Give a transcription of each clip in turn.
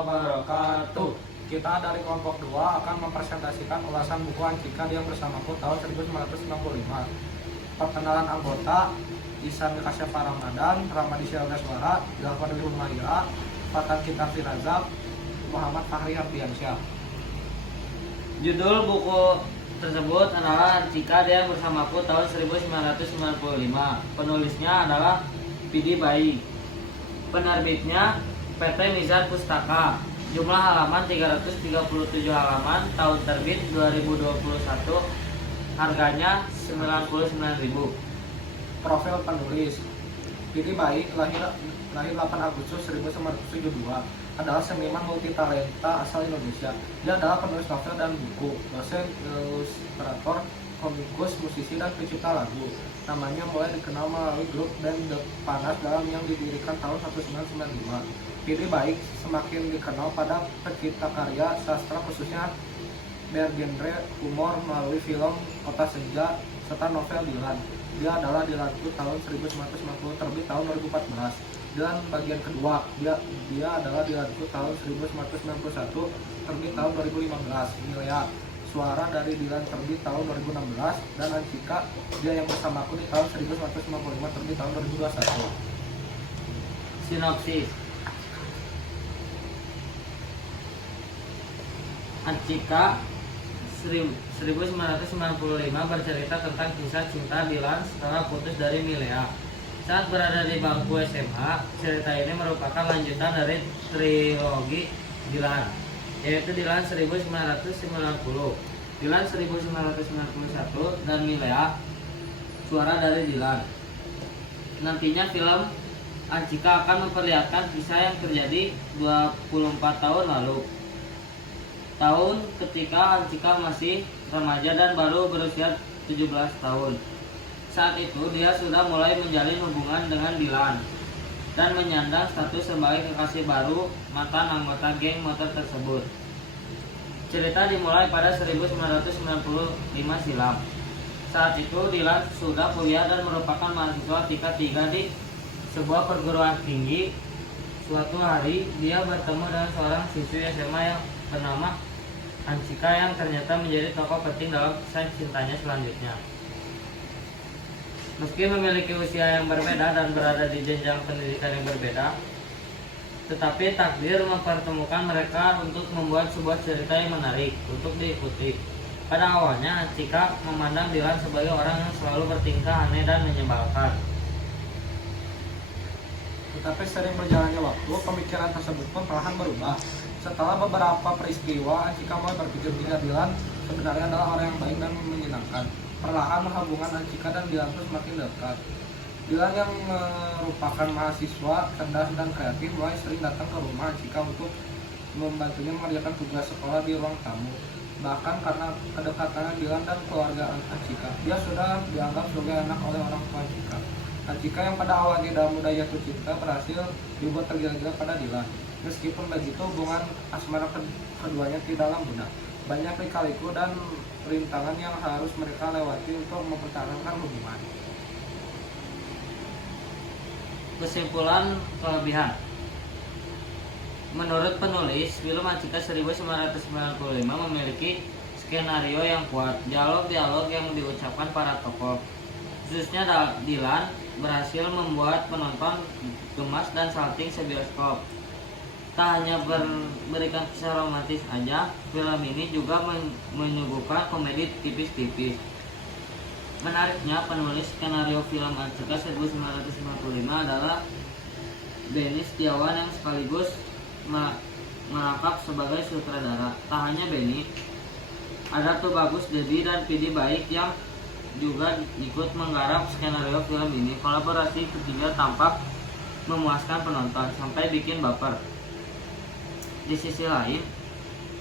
wabarakatuh. Kita dari kelompok 2 akan mempresentasikan ulasan buku Antika Diam Bersamaku tahun 1995. Perkenalan anggota: Ihsan Kasyafar Ramadan, Ramadi Syahreswara, Jafar Humaira, Fatan Kitab Firazab, Muhammad Fahri Hardiansyah. Judul buku tersebut adalah Antika Diam Bersamaku tahun 1995. Penulisnya adalah Pidi Baik. Penerbitnya PT Mizan Pustaka. Jumlah halaman 337 halaman. Tahun terbit 2021. Harganya 99.000. Profil penulis: Pidi Baik lahir 8 Agustus 1972. Adalah seniman multitalenta asal Indonesia. Dia adalah penulis novel dan buku, dosen, ilustrator, komikus, musisi, dan pencipta lagu. Namanya mulai dikenal melalui grup band The Panas Dalam yang didirikan tahun 1995. Pidi Baik semakin dikenal pada pencipta karya sastra khususnya bergenre humor melalui film Kota Senja serta novel Dilan. Dia adalah Dilanku tahun 1990, terbit tahun 2014. Dilan bagian kedua, dia adalah Dilanku tahun 1991, terbit tahun 2015. Milea, Suara dari Dilan, terbit tahun 2016. Dan Antika Dia Yang Bersamaku di tahun 1995, terbit tahun 2021. Sinopsis. Antika 1995 bercerita tentang kisah cinta Dilan setelah putus dari Milea. Saat berada di bangku SMA, cerita ini merupakan lanjutan dari trilogi Dilan, yaitu Dilan 1990, Dilan 1991, dan Milea, Suara dari Dilan. Nantinya film Antika akan memperlihatkan kisah yang terjadi 24 tahun lalu. Tahun ketika Antika masih remaja dan baru berusia 17 tahun. Saat itu dia sudah mulai menjalin hubungan dengan Dilan dan menyandang status sebagai kekasih baru mantan anggota geng motor tersebut. Cerita dimulai pada 1995 silam. Saat itu Dilan sudah kuliah dan merupakan mahasiswa tingkat 3 di sebuah perguruan tinggi. Suatu hari dia bertemu dengan seorang siswi SMA yang bernama Antika yang ternyata menjadi tokoh penting dalam kisah cintanya selanjutnya. Meski memiliki usia yang berbeda dan berada di jenjang pendidikan yang berbeda, tetapi takdir mempertemukan mereka untuk membuat sebuah cerita yang menarik untuk diikuti. Pada awalnya, Antika memandang Dilan sebagai orang yang selalu bertingkah aneh dan menyebalkan. Tetapi sering berjalannya waktu, pemikiran tersebut pun perlahan berubah. Setelah beberapa peristiwa, Antika mulai berpikir jika Dilan sebenarnya adalah orang yang baik dan menyenangkan. Perlahan hubungan Antika dan Dilan terus semakin dekat. Dilan yang merupakan mahasiswa cerdas dan kreatif mulai sering datang ke rumah Antika untuk membantunya mengerjakan tugas sekolah di ruang tamu. Bahkan karena kedekatan Dilan dan keluarga Antika, dia sudah dianggap sebagai anak oleh orang tua Antika. Antika yang pada awalnya dalam muda jatuh cinta berhasil dibuat tergila-gila pada Dilan. Meskipun begitu, hubungan asmara keduanya tidaklah mudah. Banyak lika-liku dan rintangan yang harus mereka lewati untuk mempertahankan hubungan. Kesimpulan kelebihan. Menurut penulis, film Antika 1995 memiliki skenario yang kuat, dialog-dialog yang diucapkan para tokoh, khususnya Dilan, berhasil membuat penonton gemas dan salting sebioskop. Tak hanya memberikan kisah romantis aja, film ini juga menyuguhkan komedi tipis-tipis. Menariknya, penulis skenario film Antika 1995 adalah Benny Setiawan yang sekaligus merangkap sebagai sutradara. Tak hanya Benny, ada Tubagus Debi dan Pidi Baik yang juga ikut menggarap skenario film ini. Kolaborasi ketiga tampak memuaskan penonton sampai bikin baper. Di sisi lain,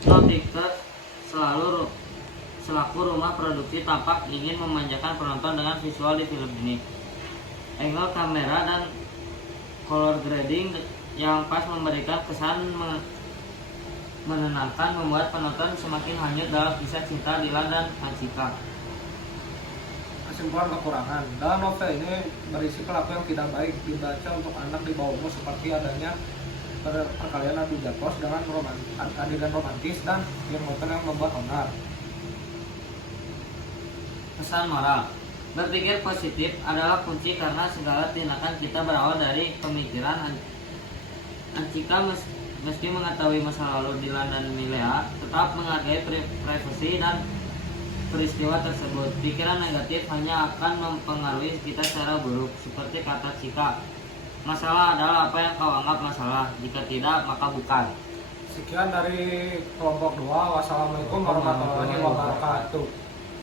No Pictures selaku rumah produksi tampak ingin memanjakan penonton dengan visual di film ini. Angle kamera dan color grading yang pas memberikan kesan menenangkan membuat penonton semakin hanyut dalam kisah cinta Dilan dan Antika. Kesimpulan kekurangan: dalam novel ini berisi pelaku yang tidak baik dibaca untuk anak di bawah umur seperti adanya perkalian adu jatuh dengan adegan romantis dan yang motor yang membuat onar. Pesan moral. Berpikir positif adalah kunci karena segala tindakan kita berawal dari pemikiran. Antika meski mengetahui masa lalu Dilan dan Milea, tetap menghargai privasi dan peristiwa tersebut. Pikiran negatif hanya akan mempengaruhi kita secara buruk, seperti kata Cika. Masalah adalah apa yang kau anggap masalah. Jika tidak, maka bukan. Sekian dari kelompok 2. Wassalamualaikum warahmatullahi wabarakatuh.